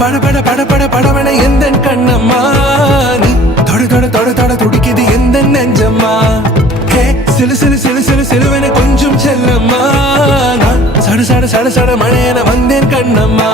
பட பட பட பட படவன எந்த கண்ணம்மா நீ தொட தொட தொட தொட துடிக்குது எந்த நெஞ்சம்மா ஹே சிலு சிலு சிலு சிலு சிலுவன கொஞ்சம் செல்லம்மா நான் சட சட சட சட மழையன வந்தேன் கண்ணம்மா